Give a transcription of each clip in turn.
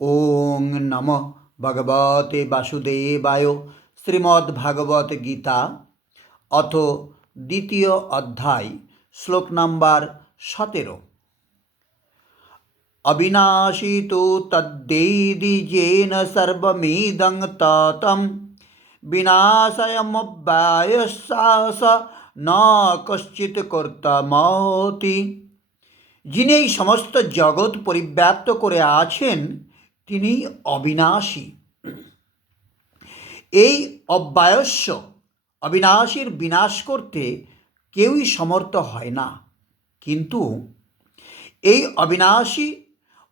ওং নম ভগবতে বাসুদেবায় শ্রীমদ্ভাগবত গীতা অথ দ্বিতীয় অধ্যায়, শ্লোক নাম্বার সতেরো। অবিনাশী তো তদ্দেদি যেন সর্বমিদং ততম। বিনাশয়মব্যায় সাহস ন কশ্চিৎ কর্তমতি। যিনি এই সমস্ত জগৎ পরিব্যাপ্ত করে আছেন তিনি অবিনাশী। এই অব্যায়স্য অবিনাশীর বিনাশ করতে কেউই সমর্থ হয় না। কিন্তু এই অবিনাশী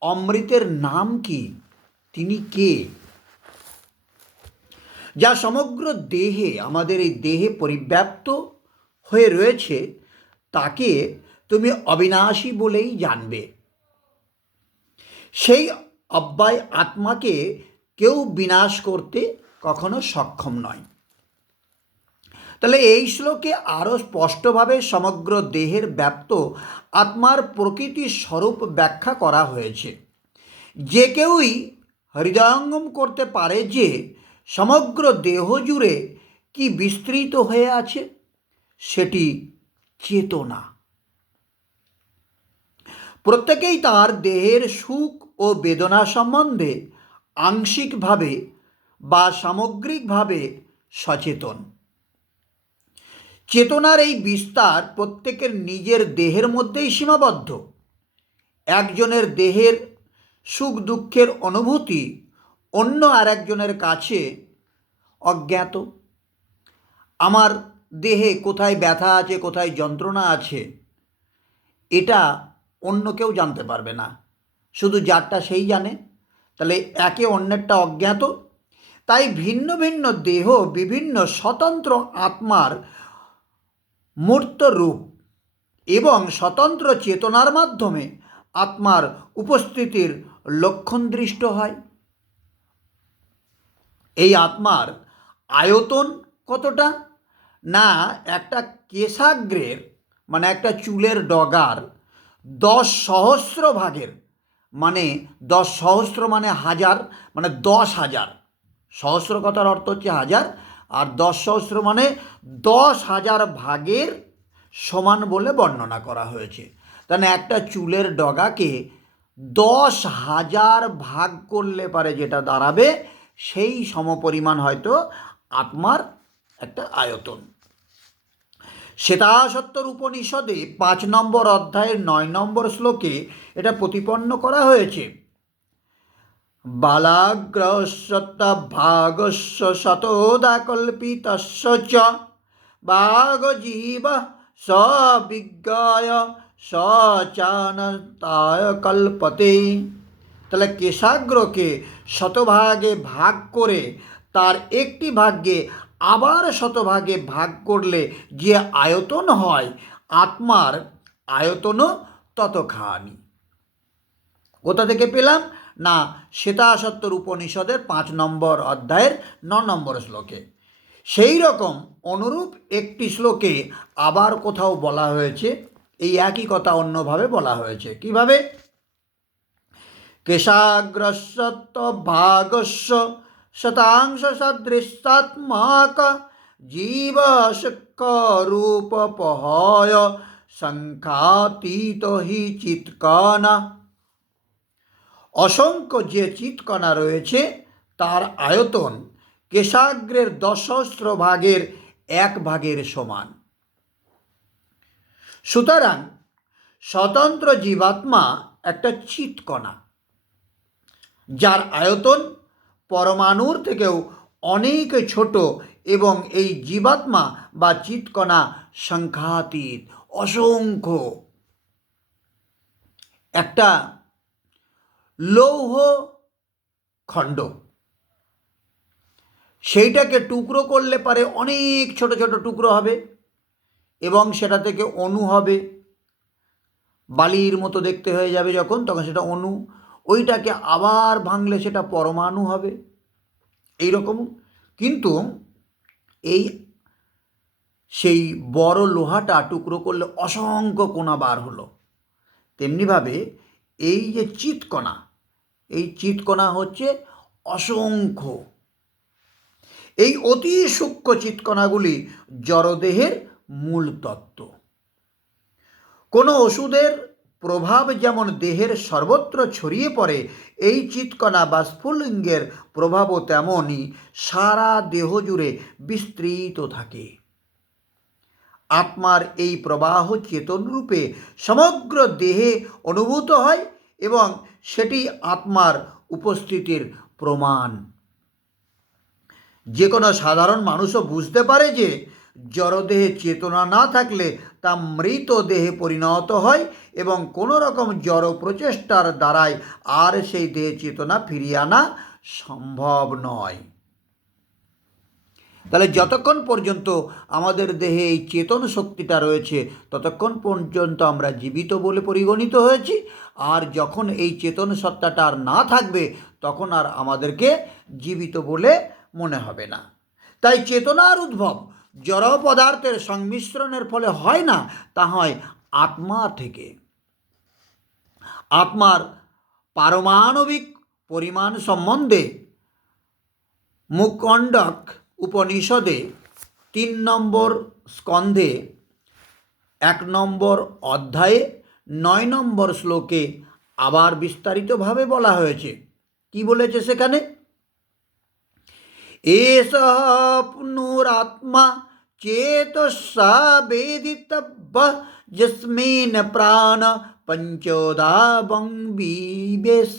অমৃতের নাম কি? তিনি কে? যা সমগ্র দেহে, আমাদের এই দেহে পরিব্যাপ্ত হয়ে রয়েছে, তাকে তুমি অবিনাশী বলেই জানবে। সেই অব্যয় আত্মাকে কেউ বিনাশ করতে কখনো সক্ষম নয়। তাহলে এই শ্লোকে আরও স্পষ্টভাবে সমগ্র দেহের ব্যাপ্ত আত্মার প্রকৃতি স্বরূপ ব্যাখ্যা করা হয়েছে। যে কেউই হৃদয়ঙ্গম করতে পারে যে সমগ্র দেহ জুড়ে কি বিস্তৃত হয়ে আছে, সেটি চেতনা। প্রত্যেকেই তার দেহের সুখ ও বেদনা সম্বন্ধে আংশিকভাবে বা সামগ্রিকভাবে সচেতন। চেতনার এই বিস্তার প্রত্যেকের নিজের দেহের মধ্যেই সীমাবদ্ধ। একজনের দেহের সুখ দুঃখের অনুভূতি অন্য আর একজনের কাছে অজ্ঞাত। আমার দেহে কোথায় ব্যথা আছে, কোথায় যন্ত্রণা আছে, এটা অন্য কেউ জানতে পারবে না। শুধু যারটা সেই জানে, তাহলে একে অন্যেরটা অজ্ঞাত। তাই ভিন্ন ভিন্ন দেহ, বিভিন্ন স্বতন্ত্র আত্মার মূর্ত রূপ এবং স্বতন্ত্র চেতনার মাধ্যমে আত্মার উপস্থিতির লক্ষণ দৃষ্ট হয়। এই আত্মার আয়তন কতটা? না, একটা কেশাগ্রের মানে একটা চুলের ডগার দশ সহস্র ভাগের। মানে দশ সহস্র মানে হাজার মানে দশ হাজার। সহস্র কথার অর্থ হচ্ছে হাজার, আর দশ সহস্র মানে দশ হাজার ভাগের সমান বলে বর্ণনা করা হয়েছে। তাহলে একটা চুলের ডগাকে দশ হাজার ভাগ করলে পারে যেটা দাঁড়াবে, সেই সমপরিমাণ হয়তো আত্মার একটা আয়তন। শ্বেতাসত্তর উপনিষদে পাঁচ নম্বর অধ্যায়ের নয় নম্বর শ্লোকে এটা প্রতিপন্ন করা হয়েছে। বালাগ্রসত ভাগস্য শতোদাকল্পিতস্য চ বাগজীব সবিজ্ঞায় সচানতায় কল্পতে। তাহলে কেশাগ্রকে শতভাগে ভাগ করে তার একটি ভাগ্যে আবার শতভাগে ভাগ করলে যে আয়তন হয়, আত্মার আয়তনও ততখানি। কোথা থেকে পেলাম? না শ্বেতাসত্তর উপনিষদের পাঁচ নম্বর অধ্যায়ের ন নম্বর শ্লোকে। সেই রকম অনুরূপ একটি শ্লোকে আবার কোথাও বলা হয়েছে, এই একই কথা অন্যভাবে বলা হয়েছে। কীভাবে? কেশাগ্রস্যত্ব ভাগস্য জীব রূপপহয় সংখ্যাতীত হি চিৎকনা। অসংখ্য যে চিৎকণা রয়েছে, তার আয়তন কেশাগ্রের দশস্ত্র ভাগের এক ভাগের সমান। সুতরাং স্বতন্ত্র জীবাত্মা একটা চিৎকণা যার আয়তন পরমাণুর থেকেও অনেক ছোট এবং এই জীবাত্মা বা চিৎকণা সংখ্যাতীত, অসংখ্য। একটা লৌহ খণ্ড। সেইটাকে টুকরো করলে পারে অনেক ছোট ছোট টুকরো হবে এবং সেটা থেকে অণু হবে। বালির মতো দেখতে হয়ে যাবে যখন, তখন সেটা অণু ওইটাকে আবার ভাঙলে সেটা পরমাণু হবে। এই রকম কিন্তু এই সেই বড় লোহাটা টুকরো করলে অসংখ্য কোণা বার হলো। তেমনিভাবে এই যে চিৎকণা এই চিৎকণা হচ্ছে অসংখ্য। এই অতি সূক্ষ্ম চিৎকণাগুলি জড়দেহের মূল তত্ত্ব। কোনো ওষুধের প্রভাব যেমন দেহের সর্বত্র ছড়িয়ে পড়ে, এই চিৎকণা বা স্ফুলিঙ্গের প্রভাবও তেমনই সারা দেহ জুড়ে বিস্তৃত থাকে। আত্মার এই প্রবাহ চেতন রূপে সমগ্র দেহে অনুভূত হয় এবং সেটি আত্মার উপস্থিতির প্রমাণ। যে কোনো সাধারণ মানুষও বুঝতে পারে যে জড়দেহে চেতনা না থাকলে তা মৃত দেহে পরিণত হয় এবং কোনো রকম জড় প্রচেষ্টার দ্বারাই আর সেই দেহে চেতনা ফিরিয়ে আনা সম্ভব নয়। তাহলে যতক্ষণ পর্যন্ত আমাদের দেহে এই চেতন শক্তিটা রয়েছে, ততক্ষণ পর্যন্ত আমরা জীবিত বলে পরিগণিত হয়েছি। আর যখন এই চেতন সত্তাটা আর না থাকবে, তখন আর আমাদেরকে জীবিত বলে মনে হবে না। তাই চেতনার উদ্ভব জড় পদার্থের সংমিশ্রণের ফলে হয় না, তা হয় আত্মা থেকে। আত্মার পারমাণবিক পরিমাণ সম্বন্ধে মুকণ্ডক উপনিষদে তিন নম্বর স্কন্ধে এক নম্বর অধ্যায়ে নয় নম্বর শ্লোকে আবার বিস্তারিতভাবে বলা হয়েছে। কি বলেছে সেখানে? एष पुनरात्मा चेतसा वेदितव्यः यस्मिन् प्राण पञ्चोदावं बीबेस्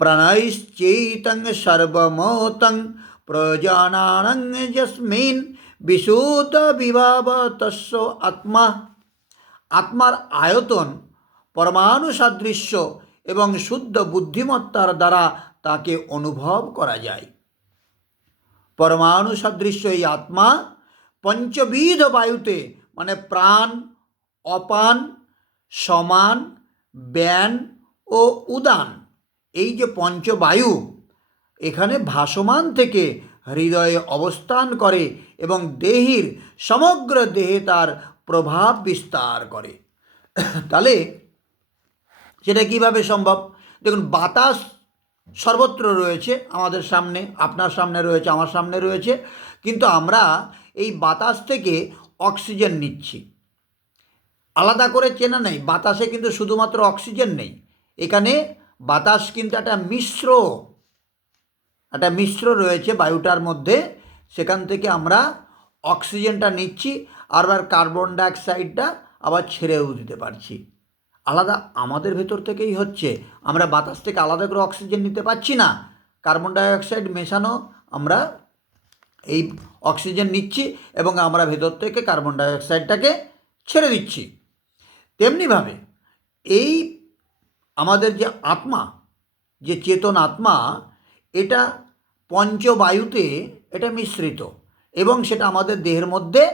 प्रणैश्चैतं सर्वमोतं प्रजानानं यस्मिन् বিশুদ্ধবিভাব তস্য আত্মা আত্মার আয়তন পরমাণু সাদৃশ্য এবং শুদ্ধ বুদ্ধিমত্তার দ্বারা তাকে অনুভব করা যায়। পরমাণু সাদৃশ্য এই আত্মা পঞ্চবিধ বায়ুতে মানে প্রাণ, অপান, সমান, ব্যান ও উদান। এই যে পঞ্চবায়ু এখানে ভাসমান থেকে হৃদয়ে অবস্থান করে এবং দেহির সমগ্র দেহে তার প্রভাব বিস্তার করে। তাহলে সেটা কীভাবে সম্ভব? দেখুন, বাতাস সর্বত্র রয়েছে, আমাদের সামনে, আপনার সামনে রয়েছে, আমার সামনে রয়েছে, কিন্তু আমরা এই বাতাস থেকে অক্সিজেন নিচ্ছি। আলাদা করে চেনা নেই, বাতাসে কিন্তু শুধুমাত্র অক্সিজেন নেই। এখানে বাতাস কিন্তু একটা মিশ্র একটা মিশ্র রয়েছে বায়ুটার মধ্যে, সেখান থেকে আমরা অক্সিজেনটা নিচ্ছি আর আবার কার্বন ডাইঅক্সাইডটা আবার ছেড়েও দিতে পারছি। আলাদা আমাদের ভেতর থেকেই হচ্ছে। আমরা বাতাস থেকে আলাদা করে অক্সিজেন নিতে পারছি না। কার্বন ডাইঅক্সাইড মেশানো আমরা এই অক্সিজেন নিচ্ছি এবং আমরা ভেতর থেকে কার্বন ডাইঅক্সাইডটাকে ছেড়ে দিচ্ছি। তেমনিভাবে এই আমাদের যে আত্মা, যে চেতন আত্মা, এটা পঞ্চবায়ুতে এটা মিশ্রিত এবং সেটা আমাদের দেহের মধ্যে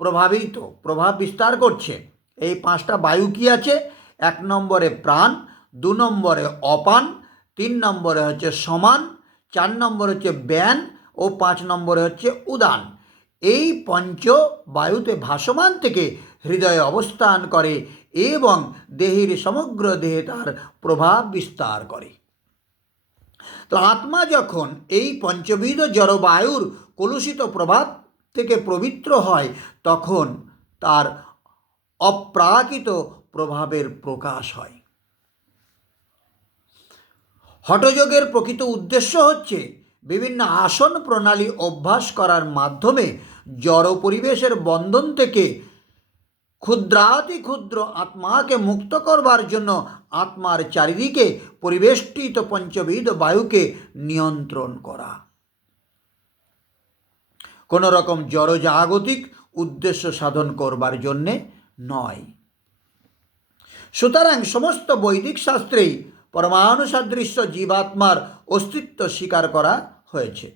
প্রভাবিত, প্রভাব বিস্তার করছে। এই পাঁচটা বায়ু কি আছে? এক নম্বরে প্রাণ, দু নম্বরে অপান, তিন নম্বরে হচ্ছে সমান, চার নম্বরে হচ্ছে ব্যান ও পাঁচ নম্বরে হচ্ছে উদান। এই পঞ্চ বায়ুতে ভাসমান থেকে হৃদয়ে অবস্থান করে এবং দেহের সমগ্র দেহে তার প্রভাব বিস্তার করে। তো আত্মা যখন এই পঞ্চবিধ জড়বায়ুর কলুষিত প্রভাব থেকে পবিত্র হয়, তখন তার অপ্রাকৃত প্রভাবের প্রকাশ হয়। হঠযোগের প্রকৃত উদ্দেশ্য হচ্ছে বিভিন্ন আসন প্রণালী অভ্যাস করার মাধ্যমে জড় পরিবেশের বন্ধন থেকে ক্ষুদ্রাতি ক্ষুদ্র আত্মাকে মুক্ত করবার জন্য আত্মার চারিদিকে পরিবেষ্টিত পঞ্চবিধ বায়ুকে নিয়ন্ত্রণ করা। কোনো রকম জড়জাগতিক উদ্দেশ্য সাধন করবার জন্যে নয়। সুতরাং সমস্ত বৈদিক শাস্ত্রেই পরমাণু সাদৃশ্য জীবাত্মার অস্তিত্ব স্বীকার করা হয়েছে।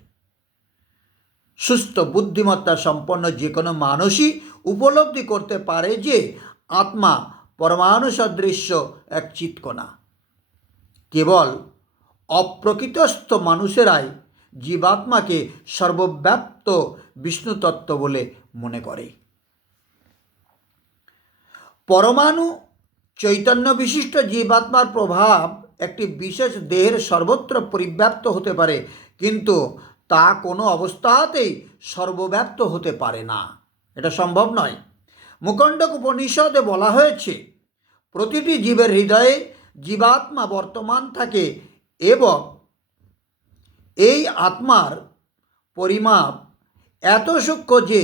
সুস্থ বুদ্ধিমত্তা সম্পন্ন যে কোনো মানুষই উপলব্ধি করতে পারে যে আত্মা পরমাণু সদৃশ্য এক চিৎকণা কেবল অপ্রকৃতস্থ মানুষেরাই জীবাত্মাকে সর্বব্যাপ্ত বিষ্ণুতত্ত্ব বলে মনে করে। পরমাণু চৈতন্য বিশিষ্ট জীবাত্মার প্রভাব একটি বিশেষ দেহের সর্বত্র পরিব্যাপ্ত হতে পারে, কিন্তু তা কোনো অবস্থাতেই সর্বব্যাপ্ত হতে পারে না। এটা সম্ভব নয়। মুকণ্ডক উপনিষদে বলা হয়েছে, প্রতিটি জীবের হৃদয়ে জীবাত্মা বর্তমান থাকে এবং এই আত্মার পরিমাপ এত সূক্ষ্ম যে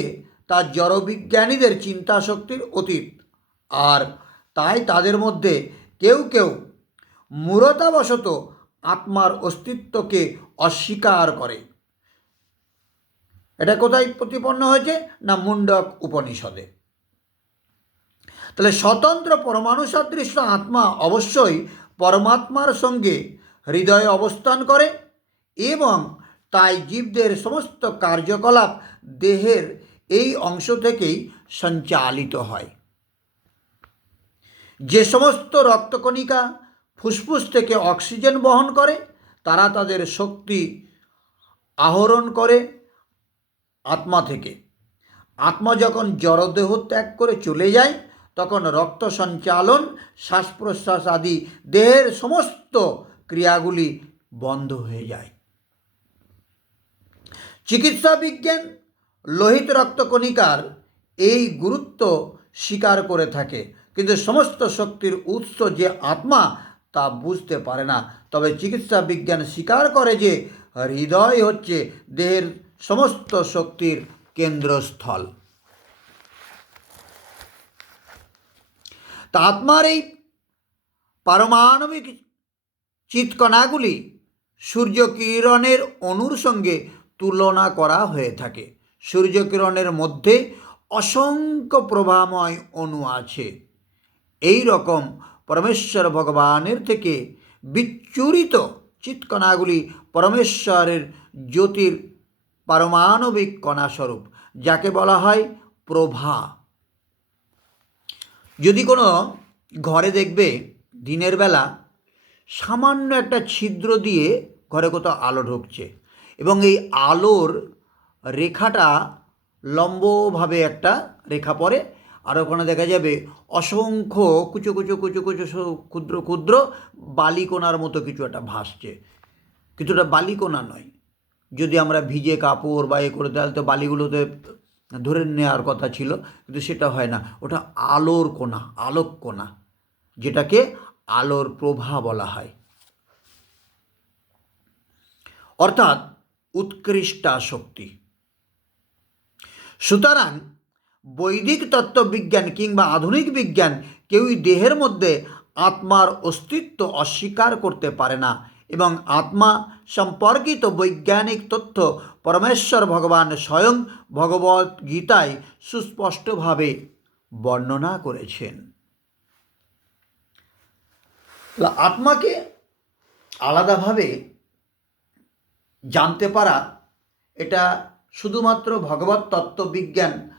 তা জড়বিজ্ঞানীদের চিন্তা শক্তির অতীত। আর তাই তাদের মধ্যে কেউ কেউ মূরতাবশত আত্মার অস্তিত্বকে অস্বীকার করে। এটা কোথায় প্রতিপন্ন হয়েছে? না মুন্ডক উপনিষদে। তাহলে স্বতন্ত্র পরমাণু সদৃশ আত্মা অবশ্যই পরমাত্মার সঙ্গে হৃদয়ে অবস্থান করে এবং তাই জীবদের সমস্ত কার্যকলাপ দেহের এই অংশ থেকেই সঞ্চালিত হয়। যে সমস্ত রক্তকণিকা ফুসফুস থেকে অক্সিজেন বহন করে, তারা তাদের শক্তি আহরণ করে আত্মা থেকে। আত্মা যখন জড়দেহ ত্যাগ করে চলে যায়, তখন রক্ত সঞ্চালন, শ্বাস প্রশ্বাস আদি দেহের সমস্ত ক্রিয়াগুলি বন্ধ হয়ে যায়। চিকিৎসা বিজ্ঞান লোহিত রক্তকণিকার এই গুরুত্ব স্বীকার করে থাকে। কিন্তু সমস্ত শক্তির উৎস যে আত্মা, তা বুঝতে পারে না। তবে চিকিৎসা বিজ্ঞান স্বীকার করে যে হৃদয় হচ্ছে দেহের সমস্ত শক্তির কেন্দ্রস্থল। তা আত্মার এই পারমাণবিক চিৎকণাগুলি সূর্যকিরণের অণুর সঙ্গে তুলনা করা হয়ে থাকে। সূর্যকিরণের মধ্যে অসংখ্য প্রভাময় অণু আছে। এই রকম পরমেশ্বর ভগবানের থেকে বিচ্ছুরিত চিৎকণাগুলি পরমেশ্বরের জ্যোতির পারমাণবিক কণাস্বরূপ, যাকে বলা হয় প্রভা। যদি কোনো ঘরে দেখবে দিনের বেলা সামান্য একটা ছিদ্র দিয়ে ঘরে কোথাও আলো ঢুকছে এবং এই আলোর রেখাটা লম্বভাবে একটা রেখা পড়ে আর ওখানে দেখা যাবে অসংখ্য কুচো কুচো কুচো কুচো ক্ষুদ্র ক্ষুদ্র বালিকোনার মতো কিছু একটা ভাসছে। কিছুটা বালিকোনা নয়। যদি আমরা ভিজে কাপড় বা এ করে তাহলে তো বালিগুলোতে ধরে নেওয়ার কথা ছিল, কিন্তু সেটা হয় না। ওটা আলোর কোনা, আলোক কোনা, যেটাকে আলোর প্রভা বলা হয়। অর্থাৎ উৎকৃষ্টা শক্তি। সুতরাং বৈদিক তত্ত্ববিজ্ঞান কিংবা আধুনিক বিজ্ঞান কেউই দেহের মধ্যে আত্মার অস্তিত্ব অস্বীকার করতে পারে না এবং আত্মা সম্পর্কিত বৈজ্ঞানিক তথ্য পরমেশ্বর ভগবান স্বয়ং ভগবত গীতায় সুস্পষ্টভাবে বর্ণনা করেছেন। আত্মাকে আলাদাভাবে জানতে পারা এটা শুধুমাত্র ভগবত তত্ত্ববিজ্ঞান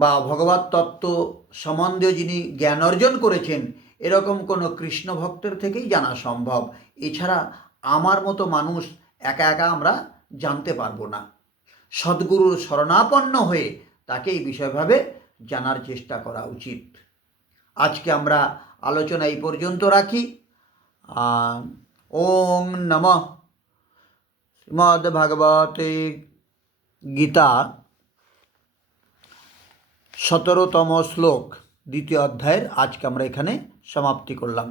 বা ভগবত তত্ত্ব সম্বন্ধে যিনি জ্ঞান অর্জন করেছেন, এরকম কোনো কৃষ্ণ ভক্তের থেকেই জানা সম্ভব। এছাড়া আমার মতো মানুষ একা একা আমরা জানতে পারব না। সদ্গুরুর শরণাপন্ন হয়ে তাকে এই বিষয়ভাবে জানার চেষ্টা করা উচিত। আজকে আমরা আলোচনা এই পর্যন্ত রাখি। ওং নম। শ্রীমদ্ ভাগবতে গীতা সতেরোতম শ্লোক, দ্বিতীয় অধ্যায়ের আজকে আমরা এখানে সমাপ্তি করলাম।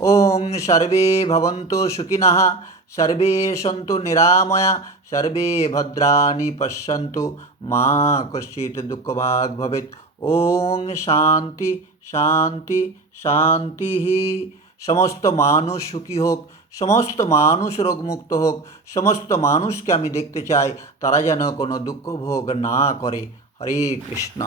ওং সর্বে ভবন্তু সুখিনঃ, সর্বে সন্তু নিরাময়া, সর্বে ভদ্রাণি পশ্যন্তু, মা কশ্চিৎ দুঃখভাগ ভবেত ওং শান্তি শান্তি শান্তি। সমস্ত মানুষ সুখী হোক, সমস্ত মানুষ রোগমুক্ত হোক, সমস্ত মানুষকে আমি দেখতে চাই, তারা যেন কোনো দুঃখ ভোগ না করে। হরে কৃষ্ণ